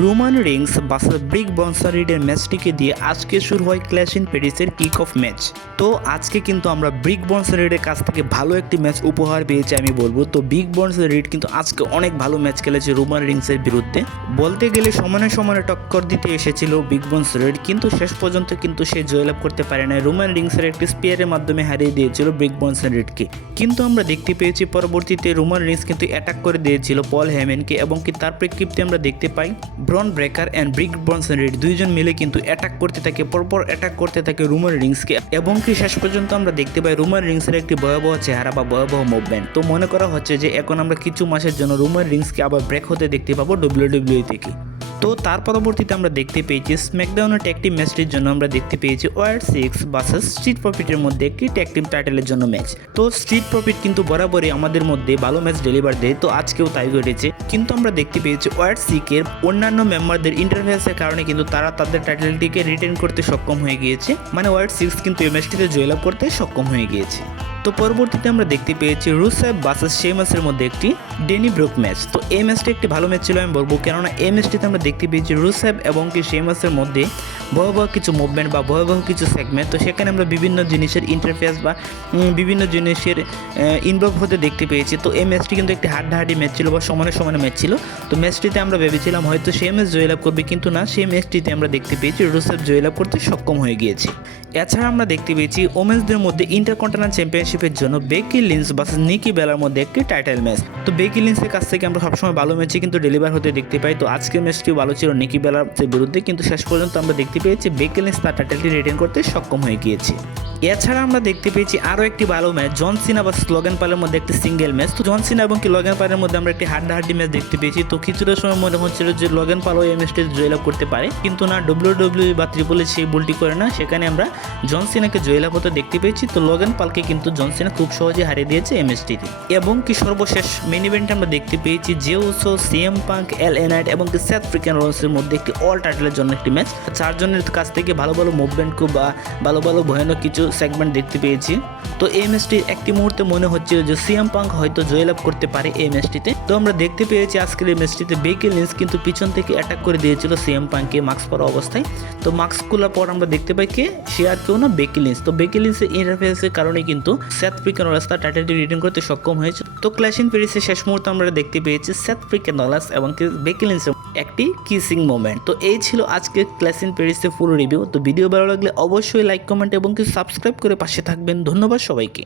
Roman Rings বাসার brick বনসারিডের ম্যাচটিকে দিয়ে আজকে শুরু হয় ক্ল্যাশ ইন প্যারিসের কিক অফ ম্যাচ। তো আজকে কিন্তু আমরা ব্রিক বনসারিডের কাছ থেকে ভালো একটি ম্যাচ উপহার পেয়েছি আমি বলবো। তো ব্রিক বনসারিড কিন্তু আজকে অনেক ভালো ম্যাচ খেলেছে রোমান রিংসের বিরুদ্ধে। বলতে গেলে সমানে সমানে টক্কর দিতে এসেছিল ব্রিক বনসারিড, কিন্তু শেষ পর্যন্ত কিন্তু সে জয়লাভ করতে পারে না। রোমান রিংসের একটি স্পিয়ারের মাধ্যমে হারিয়ে দিয়েছিল ব্রিক বনসারিডকে। কিন্তু আমরা দেখতে পেয়েছি পরবর্তীতে রোমান রিংস কিন্তু অ্যাটাক করে দিয়েছিল পল হেমেনকে, এবং কি তার প্রেক্ষিপ্তে আমরা দেখতে পাই ব্রন ব্রেকার অ্যান্ড ব্রিক বনসারিড দুইজন মিলে কিন্তু অ্যাটাক করতে থাকে, পরপর অ্যাটাক করতে থাকে রোমান রিংসকে, এবং কি শেষ পর্যন্ত আমরা দেখতে পাই রোমান রিংসের একটি ভয়াবহ চেহারা বা ভয়াবহ মুভমেন্ট। তো মনে করা হচ্ছে যে এখন আমরা কিছু মাসের জন্য রোমান রিংসকে আবার ব্রেক হতে দেখতে পাবো WWE থেকে। তো তার পরবর্তীতে আমরা দেখতে পেয়েছি স্ম্যাকডাউনের ট্যাগ টিম ম্যাচটির জন্য আমরা দেখতে পেয়েছি ওয়াইল্ড 6 ভার্সেস স্ট্রিট প্রফিটের মধ্যে একটি ট্যাগ টিম টাইটেলের জন্য ম্যাচ। তো স্ট্রিট প্রফিট কিন্তু বরাবরই আমাদের মধ্যে ভালো ম্যাচ ডেলিভার দেয়, তো আজকেও তাই ঘটেছে। কিন্তু আমরা দেখতে পেয়েছি ওয়াইল্ড 6 এর অন্যান্য মেম্বারদের ইন্টারফেসের কারণে কিন্তু তারা তাদের টাইটেলটিকে রিটেন করতে সক্ষম হয়ে গিয়েছে, মানে ওয়াইল্ড 6 কিন্তু এই ম্যাচটিতে জয়লাভ করতে সক্ষম হয়ে গিয়েছে। তো পরবর্তীতে আমরা দেখতে পেয়েছি রুসেভ ভার্সেস শেমাসের মধ্যে একটি ডেনি ব্রুক ম্যাচ। তো এই ম্যাচটি একটি ভালো ম্যাচ ছিল আমি বলবো, কেননা এই ম্যাচটিতে আমরা দেখতে পেয়েছি রুসেভ এবং কি শেমাসের মধ্যে ভয়াবহ কিছু মুভমেন্ট বা ভয়াবহ কিছু সেগমেন্ট। তো সেখানে আমরা বিভিন্ন জিনিসের ইন্টারফেস বা বিভিন্ন জিনিসের ইনভলভ হতে দেখতে পেয়েছি। তো এই ম্যাচটি কিন্তু একটি হাড্ডাহাড্ডি ম্যাচ ছিল বা সমানে সমানে ম্যাচ ছিল। তো ম্যাচটিতে আমরা ভেবেছিলাম হয়তো শেমাস জয়লাভ করবে, কিন্তু না, সেই ম্যাচটিতে আমরা দেখতে পেয়েছি রুসেভ জয়লাভ করতে সক্ষম হয়ে গিয়েছে। এছাড়া আমরা দেখতে পেয়েছি ওমেন্সদের মধ্যে ইন্টারকন্টিনেন্টাল চ্যাম্পিয়নশিপের জন্য বেকি লিঞ্চ ভার্সেস নিকি বেলার মধ্যে একটি টাইটেল ম্যাচ। তো বেকি লিঞ্চের কাছ থেকে আমরা সবসময় ভালো ম্যাচে কিন্তু ডেলিভার হতে দেখতে পাই। তো আজকের ম্যাচটিও ভালো ছিল নিকি বেলার বিরুদ্ধে, কিন্তু শেষ পর্যন্ত আমরা দেখতে পেয়েছি বেকি লিঞ্চ তার টাইটেলটি রিটেন করতে সক্ষম হয়ে গিয়েছে। এছাড়া আমরা দেখতে পেয়েছি আরও একটি ভালো ম্যাচ জন সিনা ভার্সেস লোগান পলের মধ্যে একটি সিঙ্গেল ম্যাচ। তো জন সিনা এবং কি লোগান পলের মধ্যে আমরা একটি হাড্ডাহাড্ডি ম্যাচ দেখতে পেয়েছি। তো কিছুটা সময় মনে হচ্ছিল যে লোগান পল এই ম্যাচটি জয়লাভ করতে পারে, কিন্তু না, WWE বা ট্রিপল এইচ সেই ভুলটি করে না, সেখানে আমরা জন সিনাকে জয়লাভ হতে দেখতে পেয়েছি। তো লোগান পলকে কিন্তু জন সিনা খুব সহজে হারিয়ে দিয়েছে এই ম্যাচটিতে। এবং কি সর্বশেষ মেইন ইভেন্টে আমরা দেখতে পেয়েছি J Uso, CM punk, LA night এবং কি সেথ ফ্রিকেন রোলসের মধ্যে একটি অল টাইটেলের জন্য একটি ম্যাচ। চারজনের কাছ থেকে ভালো ভালো মুভমেন্ট বা ভালো ভালো ভয়ানক কিছু সেগমেন্ট দেখতে পেয়েছি। তো এই ম্যাচটি একটি মুহূর্তে মনে হচ্ছিল যে সিএম পাঙ্ক হয়তো জয়লাভ করতে পারে এই ম্যাচটিতে। তো আমরা দেখতে পেয়েছি আজকের এই ম্যাচটিতে বেকি লিঞ্চ কিন্তু পিছন থেকে অ্যাটাক করে দিয়েছিল সিএম পাঙ্ককে মাস্ক পরা অবস্থায়। তো মাস্ক খোলার পর আমরা দেখতে পাই কে, সে আর কেউ না, বেকি লিঞ্চ। তো বেকি লিঞ্চের ইন্টারফেসের কারণে কিন্তু সেথ ফ্রিকেন রোলস তার টাইটেলটি রিটেন করতে সক্ষম হয়েছে। তো ক্ল্যাশ ইন প্যারিসের শেষ মুহূর্তে আমরা দেখতে পেয়েছি সেথ ফ্রিকেন রোলস এবং বেকি লিঞ্চের একটি কিসিং মোমেন্ট। তো এই ছিল আজকে ক্ল্যাশ ইন প্যারিসের ফুল রিভিউ। তো ভিডিও ভালো লাগলে অবশ্যই লাইক, কমেন্ট এবং সাবস্ক্রাইব করে পাশে থাকবেন। ধন্যবাদ সবাইকে।